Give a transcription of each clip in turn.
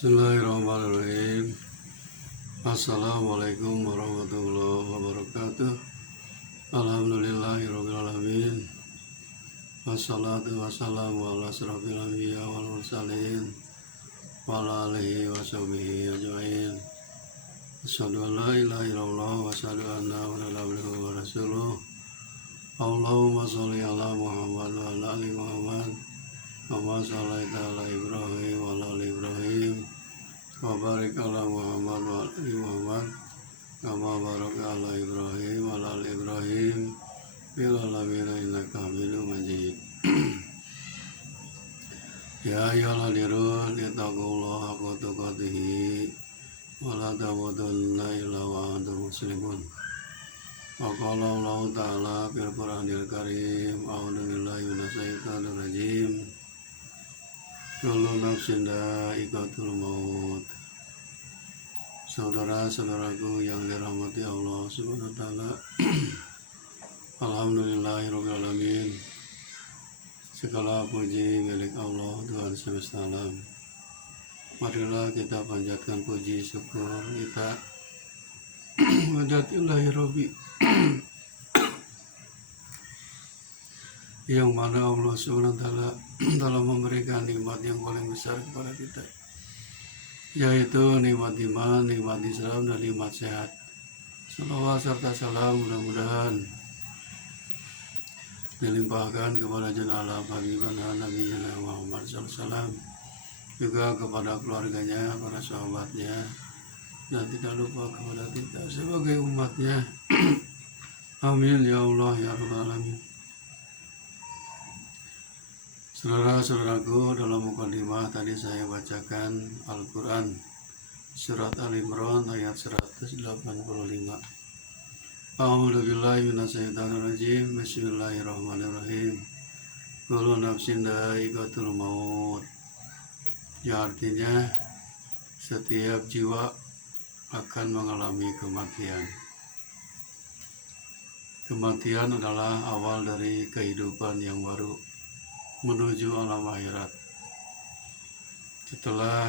Bismillahirrahmanirrahim. Assalamualaikum warahmatullahi wabarakatuh. Alhamdulillahirrahmanirrahim. Wassalatu wassalamu ala asrofil anbiya wal mursalin wa ala alihi wa sahbihi ajma'in. Asyhadu an la ilaha illallah wa asyhadu anna Muhammadan abduhu wa rasuluh. Allahumma sholli ala Muhammad wa ala ali Muhammad kama shallaita ala Ibrahim wa ala ali Ibrahim wa barik ala Muhammad wa ala ali Muhammad kama barakta ala Ibrahim wa ala ali Ibrahim fil alamin innaka Hamidum Majid. Ya ayyuhalladzina ittaqullaha haqqa tuqatih wa la tamutunna illa wa antum muslimun. Wa qala Allah ta'ala fil Qur'anil Karim, a'udzu billahi minasy syaithanir rajim. Kullu nafsin dha'iqatul maut. Saudara-saudaraku yang dirahmati Allah Subhanahu wa taala. Alhamdulillahirabbil alamin. Segala puji milik Allah Tuhan semesta alam. Marilah kita panjatkan puji syukur kita Wajatillahi Rabbi, yang mana Allah SWT telah memberikan nikmat yang paling besar kepada kita, yaitu nikmat iman, nikmat Islam, dan nikmat sehat. Salawat serta salam mudah-mudahan dilimpahkan kepada Janabah Habibana Nabi Muhammad SAW, juga kepada keluarganya, para sahabatnya, dan tidak lupa kepada kita sebagai umatnya. Amin ya Allah ya Rabbal Alamin. Saudara-saudaraku, dalam mukadimah tadi saya bacakan Al-Quran surat Al-Imran ayat 185. A'udzubillahi minasyaitonirrajim. Bismillahirrahmanirrahim. Kullu nafsin dha'iqatul maut. Ya, artinya setiap jiwa akan mengalami kematian. Kematian adalah awal dari kehidupan yang baru menuju alam akhirat. Setelah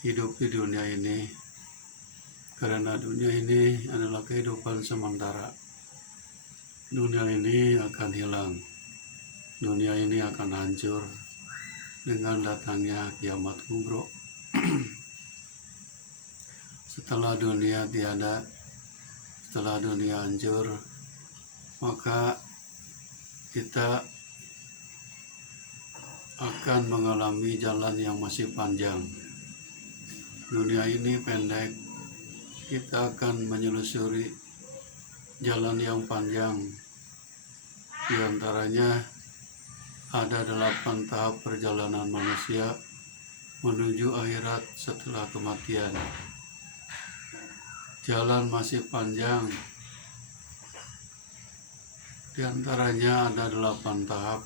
hidup di dunia ini, karena dunia ini adalah kehidupan sementara, dunia ini akan hilang, dunia ini akan hancur dengan datangnya kiamat kubro. Setelah dunia tiada, setelah dunia hancur, maka kita akan mengalami jalan yang masih panjang. Dunia ini pendek, kita akan menyelusuri jalan yang panjang. Di antaranya ada 8 tahap perjalanan manusia menuju akhirat setelah kematian. Jalan masih panjang. Di antaranya ada 8 tahap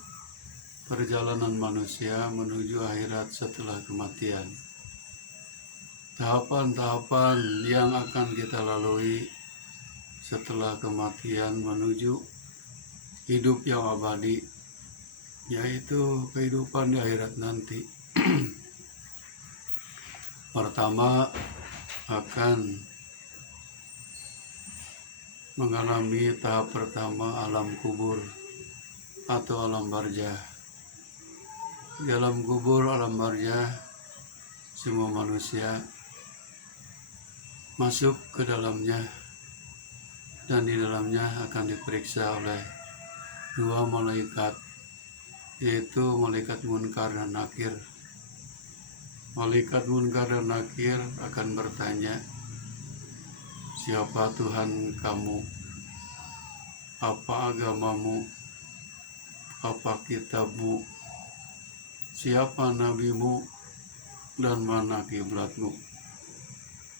perjalanan manusia menuju akhirat setelah kematian. Tahapan-tahapan yang akan kita lalui setelah kematian menuju hidup yang abadi, yaitu kehidupan di akhirat nanti. Pertama, akan mengalami tahap pertama alam kubur atau alam barzah. Di alam kubur, alam barzah, semua manusia masuk ke dalamnya, dan di dalamnya akan diperiksa oleh 2 malaikat, yaitu malaikat Munkar dan Nakir. Malaikat Munkar dan Nakir akan bertanya, siapa Tuhan kamu? Apa agamamu? Apa kitabmu? Siapa nabimu? Dan mana kiblatmu?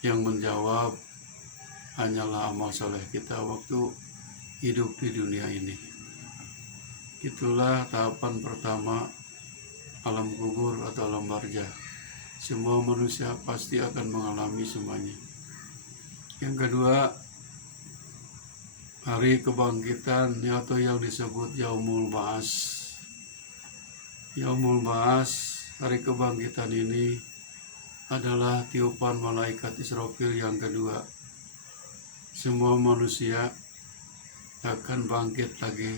Yang menjawab hanyalah amal soleh kita waktu hidup di dunia ini. Itulah tahapan pertama alam kubur atau alam barzah. Semua manusia pasti akan mengalami semuanya. Yang kedua, hari kebangkitan atau yang disebut Yaumul Ba'ats. Yaumul Ba'ats, hari kebangkitan ini adalah tiupan malaikat Israfil yang kedua. Semua manusia akan bangkit lagi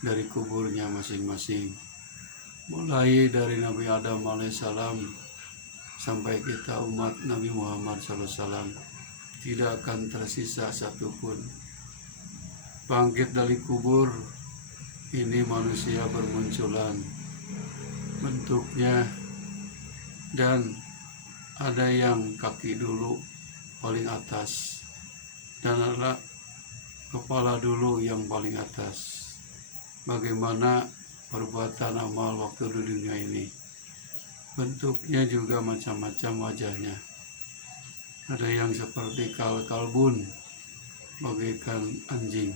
dari kuburnya masing-masing. Mulai dari Nabi Adam alaihissalam sampai kita umat Nabi Muhammad SAW, tidak akan tersisa satupun. Bangkit dari kubur, ini manusia bermunculan bentuknya, dan ada yang kaki dulu paling atas, dan ada kepala dulu yang paling atas. Bagaimana perbuatan amal waktu di dunia ini? Bentuknya juga macam-macam wajahnya. Ada yang seperti kalbun, bagaikan anjing,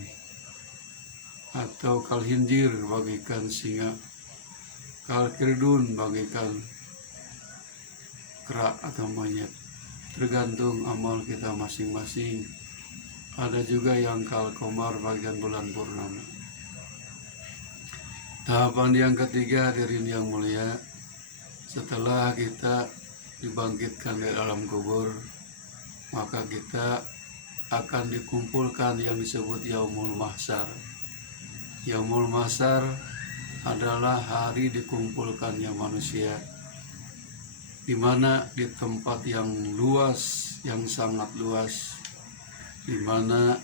atau kalhinjir, bagaikan singa, kalkirdun, bagaikan kera atau monyet. Tergantung amal kita masing-masing. Ada juga yang kalkomar, bagian bulan purnama. Tahapan yang ketiga, hadirin yang mulia, setelah kita dibangkitkan dari alam kubur, maka kita akan dikumpulkan yang disebut Yaumul Mahsyar. Yaumul Mahsyar adalah hari dikumpulkannya manusia, di mana di tempat yang luas, yang sangat luas, di mana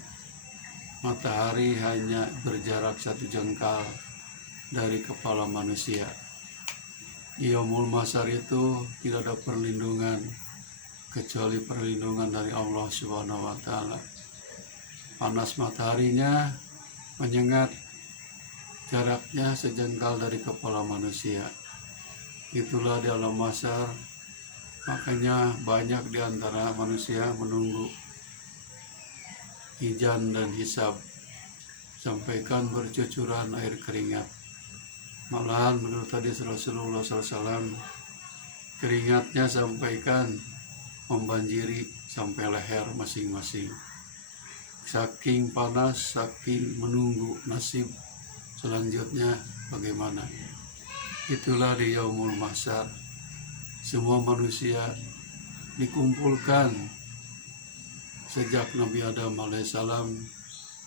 matahari hanya berjarak 1 jengkal dari kepala manusia. Yaumul Mahsyar itu tidak ada perlindungan kecuali perlindungan dari Allah Subhanahu wa Ta'ala. Panas mataharinya menyengat, jaraknya sejengkal dari kepala manusia. Itulah di alam mahsyar. Makanya banyak di antara manusia menunggu hijan dan hisab, sampaikan bercucuran air keringat. Malahan menurut hadis Rasulullah SAW, keringatnya sampaikan membanjiri sampai leher masing-masing. Saking panas, saking menunggu nasib selanjutnya bagaimana. Itulah di Yaumul Mahsyar. Semua manusia dikumpulkan sejak Nabi Adam alaihissalam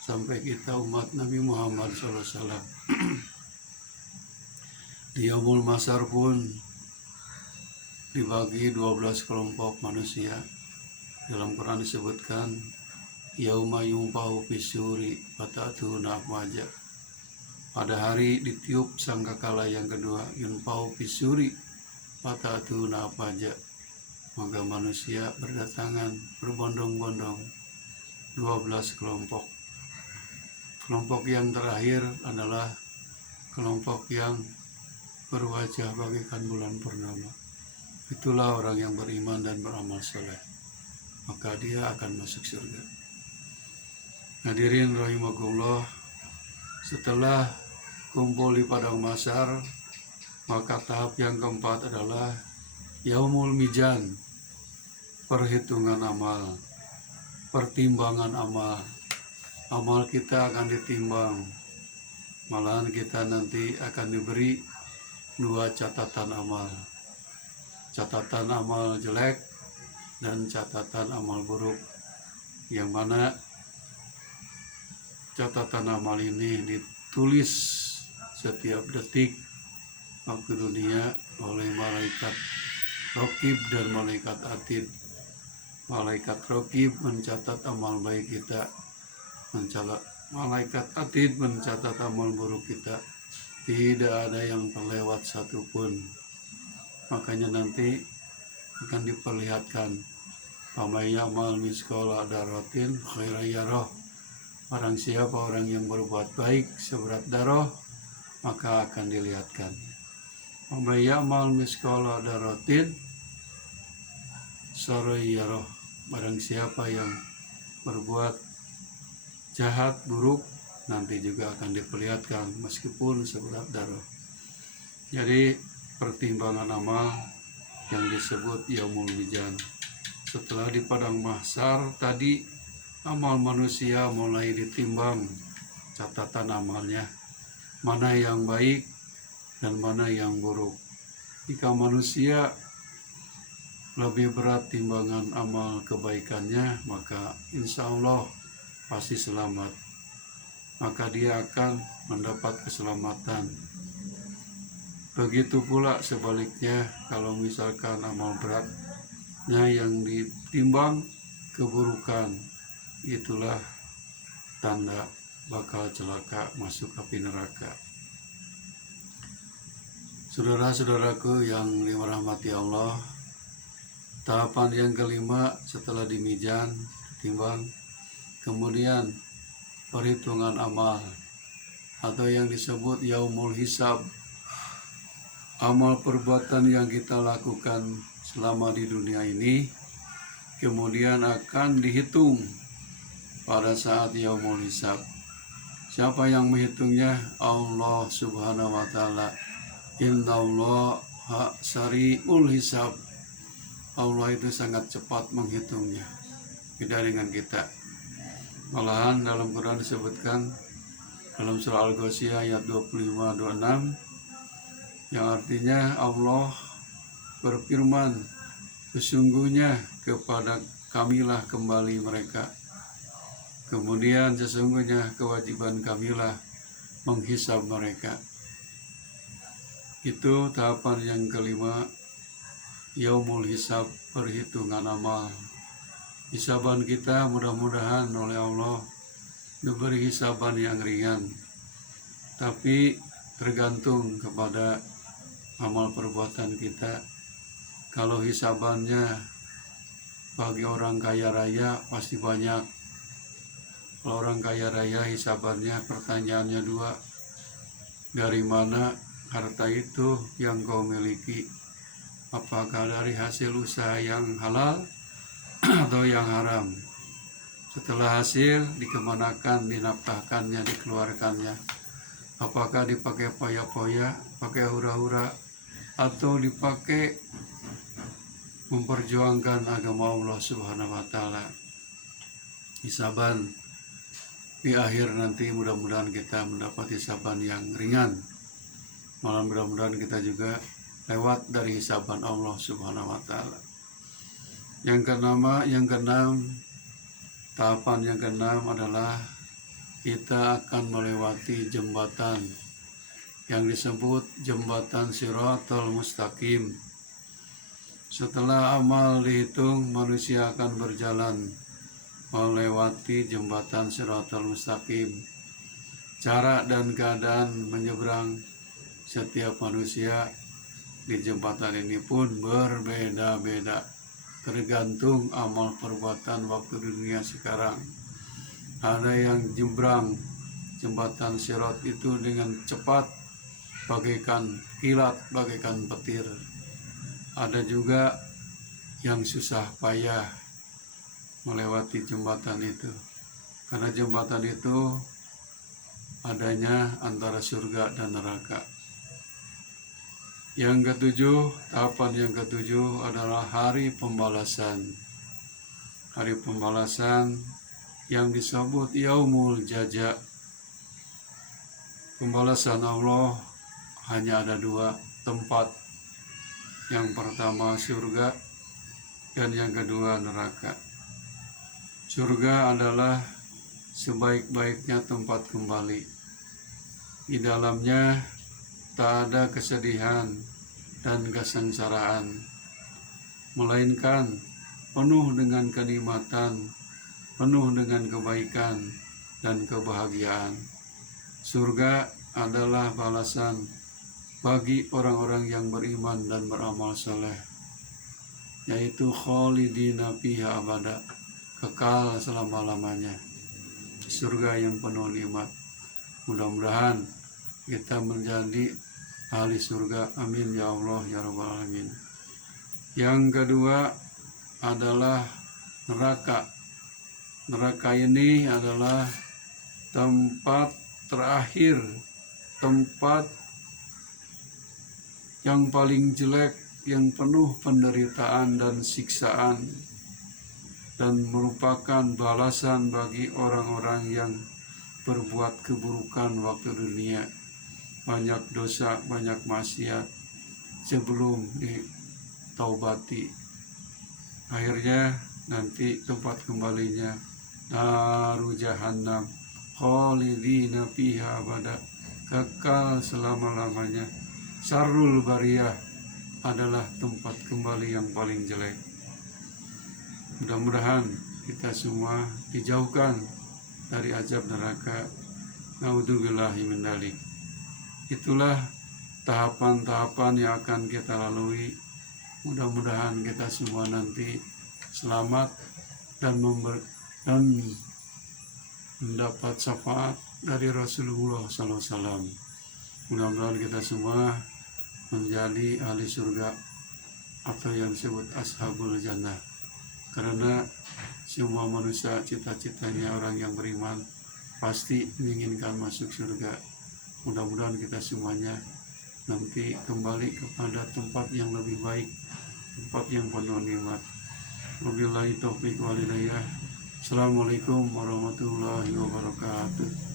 sampai kita umat Nabi Muhammad SAW. Di Yaumul Mahsyar pun dibagi 12 kelompok manusia. Dalam Quran disebutkan yauma yunfahu fisuri fatatuna afwaja. Pada hari ditiup sangkakala yang kedua, yunfahu fisuri fatatuna afwaja, maka manusia berdatangan berbondong-bondong 12 kelompok. Kelompok yang terakhir adalah kelompok yang berwajah bagaikan bulan purnama. Itulah orang yang beriman dan beramal soleh, maka dia akan masuk surga. Hadirin rahimakumullah, setelah kumpul di padang mahsyar, maka tahap yang keempat adalah Yaumul Mizan, perhitungan amal, pertimbangan amal. Amal kita akan ditimbang. Malahan kita nanti akan diberi 2 catatan amal. Catatan amal jelek dan catatan amal buruk. Yang mana catatan amal ini ditulis setiap detik waktu dunia oleh malaikat Raqib dan malaikat Atid. Malaikat Raqib mencatat amal baik kita, malaikat Atid mencatat amal buruk kita. Tidak ada yang terlewat satupun. Makanya nanti akan diperlihatkan Famay ya'mal misqala dzarratin khairan yarah. Barang siapa orang yang berbuat baik seberat darah, maka akan dilihatkan. Famay ya'mal misqala dzarratin syarran yarah. Barang siapa yang berbuat jahat, buruk, nanti juga akan diperlihatkan meskipun seberat darah. Jadi pertimbangan amal yang disebut Yaumul Mizan. Setelah di padang mahsyar tadi, amal manusia mulai ditimbang, catatan amalnya, mana yang baik dan mana yang buruk. Jika manusia lebih berat timbangan amal kebaikannya, maka insya Allah pasti selamat. Maka dia akan mendapat keselamatan. Begitu pula sebaliknya, kalau misalkan amal beratnya yang ditimbang keburukan, itulah tanda bakal celaka masuk api neraka. Saudara-saudaraku yang dirahmati Allah, tahapan yang kelima setelah dimizan, timbang, kemudian perhitungan amal atau yang disebut yaumul hisab. Amal perbuatan yang kita lakukan selama di dunia ini kemudian akan dihitung pada saat yaumul hisab. Siapa yang menghitungnya? Allah Subhanahu wa taala. Innallaha sari'ul hisab. Allah itu sangat cepat menghitungnya, beda dengan kita. Malahan dalam Quran disebutkan dalam surah Al-Ghasyiyah ayat 25-26 yang artinya Allah berfirman, sesungguhnya kepada kamilah kembali mereka. Kemudian sesungguhnya kewajiban kamilah menghisab mereka. Itu tahapan yang kelima, yaumul hisab, perhitungan amal. Hisaban kita mudah-mudahan oleh Allah diberi hisaban yang ringan, tapi tergantung kepada amal perbuatan kita. Kalau hisabannya bagi orang kaya raya pasti banyak. Kalau orang kaya raya hisabannya, pertanyaannya dua, dari mana harta itu yang kau miliki? Apakah dari hasil usaha yang halal atau yang haram? Setelah hasil, dikemanakan, dinafkahkannya, dikeluarkannya? Apakah dipakai poya-poya, pakai hura-hura, atau dipakai memperjuangkan agama Allah Subhanahu wa taala? Hisaban di akhir nanti mudah-mudahan kita mendapat hisaban yang ringan. Malah mudah-mudahan kita juga lewat dari hisaban Allah Subhanahu wa taala. Yang keenam, tahapan yang keenam adalah kita akan melewati jembatan yang disebut jembatan Shiratal Mustaqim. Setelah amal dihitung, manusia akan berjalan melewati jembatan Shiratal Mustaqim. Cara dan keadaan menyeberang setiap manusia di jembatan ini pun berbeda-beda, tergantung amal perbuatan waktu dunia sekarang. Ada yang nyebrang jembatan Sirat itu dengan cepat, bagaikan kilat, bagaikan petir. Ada juga yang susah payah melewati jembatan itu, karena jembatan itu adanya antara surga dan neraka. Yang ketujuh, tahapan yang ketujuh adalah hari pembalasan. Hari pembalasan yang disebut yaumul jaza. Pembalasan Allah hanya ada dua tempat. Yang pertama surga dan yang kedua neraka. Surga adalah sebaik-baiknya tempat kembali. Di dalamnya tak ada kesedihan dan kesengsaraan, melainkan penuh dengan kenikmatan, penuh dengan kebaikan dan kebahagiaan. Surga adalah balasan bagi orang-orang yang beriman dan beramal saleh, yaitu khalidina fiha abada, kekal selama-lamanya. Surga yang penuh nikmat. Mudah-mudahan kita menjadi ahli surga, amin ya Allah ya rabbal alamin. Yang kedua adalah neraka. Neraka ini adalah tempat terakhir, tempat yang paling jelek, yang penuh penderitaan dan siksaan, dan merupakan balasan bagi orang-orang yang berbuat keburukan waktu dunia. Banyak dosa, banyak maksiat sebelum ditaubati. akhirnya nanti tempat kembalinya naru jahannam khalidina fiha abada, kekal selama-lamanya. Syarrul bariyah adalah tempat kembali yang paling jelek. Mudah-mudahan kita semua dijauhkan dari azab neraka. Naudzubillahi min dzalik. Itulah tahapan-tahapan yang akan kita lalui. Mudah-mudahan kita semua nanti selamat dan mendapat syafaat dari Rasulullah SAW. Mudah-mudahan kita semua menjadi ahli surga atau yang disebut ashabul jannah, karena semua manusia cita-citanya orang yang beriman pasti menginginkan masuk surga. Mudah-mudahan kita semuanya nanti kembali kepada tempat yang lebih baik, tempat yang penuh nikmat. Wabillahi taufiq wal hidayah. Assalamualaikum warahmatullahi wabarakatuh.